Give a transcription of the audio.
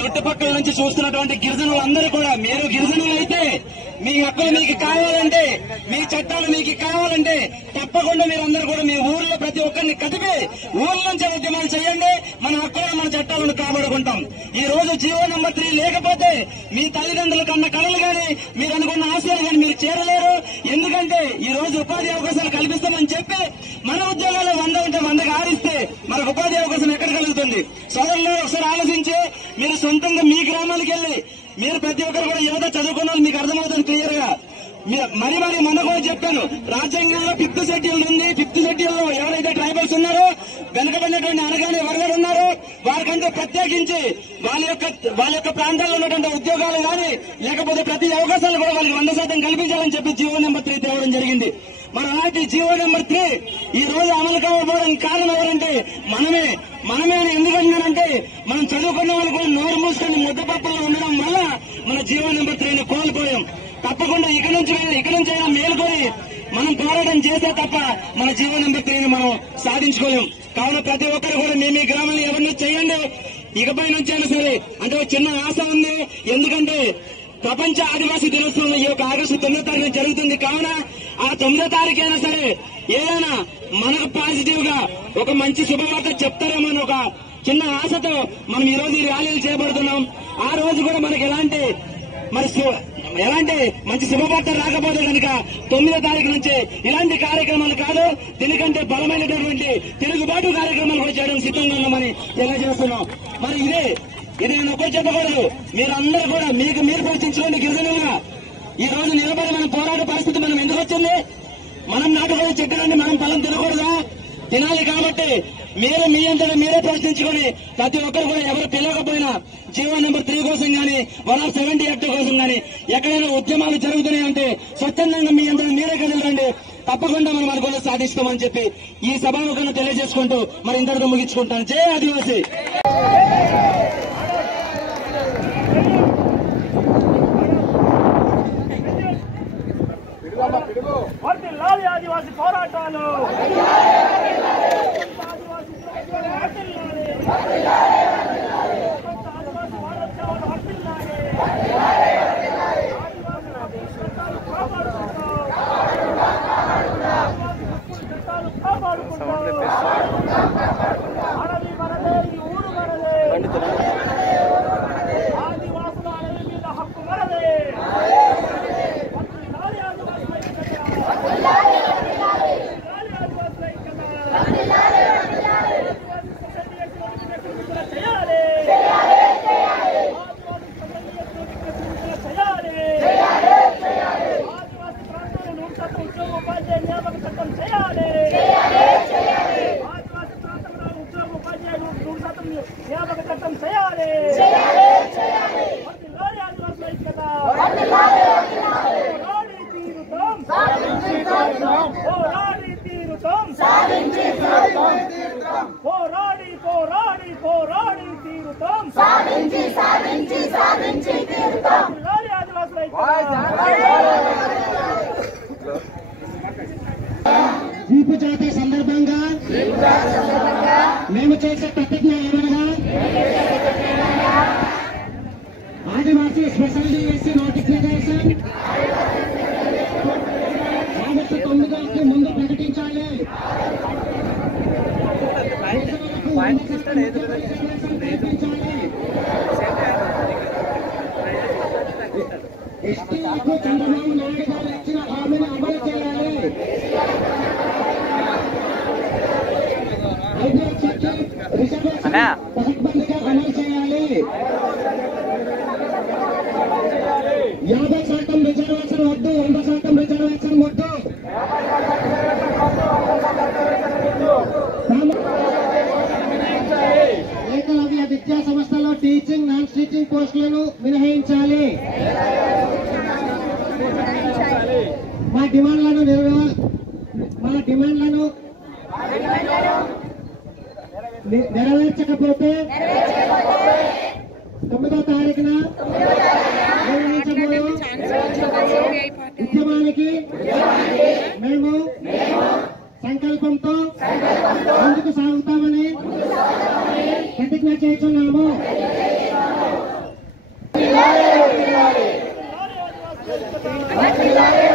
చుట్టుపక్కల నుంచి చూస్తున్నటువంటి గిరిజనులందరూ కూడా మీరు గిరిజనులు అయితే మీ హక్కులు మీకు కావాలంటే మీ చట్టాలు మీకు కావాలంటే తప్పకుండా మీరందరూ కూడా మీ ఊర్లో ప్రతి ఒక్కరిని కదిపి ఊర్ల నుంచి ఉద్యమాలు చేయండి. మన హక్కులను మన చట్టాలను కాపాడుకుంటాం. ఈ రోజు జీవో నెంబర్ 3 లేకపోతే మీ తల్లిదండ్రుల కన్న కళలు గాని మీరు అనుకున్న ఆశయాలు గాని మీరు చేరలేరు. ఎందుకంటే ఈ రోజు ఉపాధి అవకాశాలు కల్పిస్తామని చెప్పి మన ఉద్యోగాలు 100 ఉంటే 100కి ఆరిస్తే మనకు ఉపాధి అవకాశం ఎక్కడ కలుగుతుంది? సోదరులు ఒకసారి ఆలోచించి మీరు సొంతంగా మీ గ్రామాలకు వెళ్లి మీరు ప్రతి ఒక్కరు కూడా యువత చదువుకున్న వాళ్ళు మీకు అర్థమవుతుంది క్లియర్ గా. మరి మొన్న కూడా చెప్పాను, రాజ్యాంగంలో 5th షెడ్యూల్ ఉంది. 5th షెడ్యూల్ లో ఎవరైతే ట్రైబల్స్ ఉన్నారో వెనుకబడినటువంటి అనగానే వర్గాలు ఉన్నారో వారికంటే ప్రత్యేకించి వాళ్ళ యొక్క ప్రాంతాల్లో ఉన్నటువంటి ఉద్యోగాలు కానీ లేకపోతే ప్రతి అవకాశాలు కూడా వాళ్ళకి 100% కల్పించాలని చెప్పి జీవో నెంబర్ 3 తేవడం జరిగింది. మరి అలాంటి జీవో నెంబర్ 3 ఈ రోజు అమలు కాకపోవడానికి కారణం ఎవరంటే మనమే. ఎందుకంటున్నారంటే మనం చదువుకున్న వాళ్ళు కూడా నోరు మూసుకొని ముద్దపప్పుల్లో ఉండడం వల్ల మన జీవో నెంబర్ 3ని కోల్పోయాం. తప్పకుండా ఇక నుంచి అయినా మేలుకొని మనం పోరాటం చేస్తే తప్ప మన జీవో నెంబర్ 3ని మనం సాధించుకోలేం. కావున ప్రతి ఒక్కరు కూడా మీ గ్రామంలో ఎవరిని చేయండి. ఇకపై నుంచి అయినా సరే అంటే చిన్న ఆశ ఉంది. ఎందుకంటే ప్రపంచ ఆదివాసీ దినోత్సవం ఈ యొక్క ఆగస్టు 9వ తారీఖున జరుగుతుంది. కావున ఆ 9వ తారీఖు అయినా సరే ఏదైనా మనకు పాజిటివ్ గా ఒక మంచి శుభవార్త చెప్తారేమో అని ఒక చిన్న ఆశతో మనం ఈ రోజు ఈ ర్యాలీలు చేపడుతున్నాం. ఆ రోజు కూడా మనకి ఎలాంటి మంచి శుభవార్త రాకపోతే కనుక 9వ తారీఖు నుంచి ఇలాంటి కార్యక్రమాలు కాదు దీనికంటే బలమైనటువంటి తిరుగుబాటు కార్యక్రమాలు కూడా చేయడం సిద్ధంగా ఉన్నామని తెలియజేస్తున్నాం. మరి ఇది నేను ఒకటి చెప్పకూడదు. మీరందరూ కూడా మీరు ప్రశ్నించుకోండి. గిరిజనులుగా ఈ రోజు నిలబడి మనం పోరాడే పరిస్థితి మనం ఎందుకు వచ్చింది? మనం నాటుకొని చెట్టునండి మనం ఫలం తినకూడదా? తినాలి. కాబట్టి మీరు మీ అంతటా మీరే ప్రశ్నించుకొని ప్రతి ఒక్కరు కూడా ఎవరు తెలియకపోయినా జీవో నెంబర్ 3 కోసం గానీ 170 యాక్ట్ కోసం గానీ ఎక్కడైనా ఉద్యమాలు జరుగుతున్నాయంటే స్వచ్ఛందంగా మీ అంతటా మీరే కదలండి. తప్పకుండా మనం అనుకోలేదు సాధిస్తామని చెప్పి ఈ సభాముఖంగా తెలియజేసుకుంటూ మరి ఇంతటితో ముగించుకుంటాను. జై ఆదివాసీ. వర్ధిల్లాలి ఆదివాసీ పోరాటాలు. అడవి మనదే, ఈ ఊరు మనదే, ఆదివాసుల అడవి మీద హక్కు మనదే. జీపు జాతర సందర్భంగా మేము చేసే ప్రతిజ్ఞ ఏమనగా ఆదివాసీ స్పెషల్ డిఎస్సీ నోటిఫికేషన్ ఆగస్టు 9కి ముందు ప్రకటించాలి. ఎస్టీలకు చంద్రబాబు నాయుడు గారు ఇచ్చిన హామీని అమలు చేయాలి. రిజర్వేషన్ పకడ్బందీగా అమలు చేయాలి. 50% రిజర్వేషన్ వద్దు, 100% రిజర్వేషన్ వద్దు. ఏకలవ్య విద్యా సంస్థలో టీచింగ్ నాన్ టీచింగ్ పోస్టులను మినహాయించాలి. మా డిమాండ్లను నెరవేర్చకపోతే 9వ తారీఖున నిర్వహించబోయే ఉద్యమానికి మేము సంకల్పంతో ముందుకు సాగుతామని ప్రతిజ్ఞ చేస్తున్నాము. ఆదివాసీ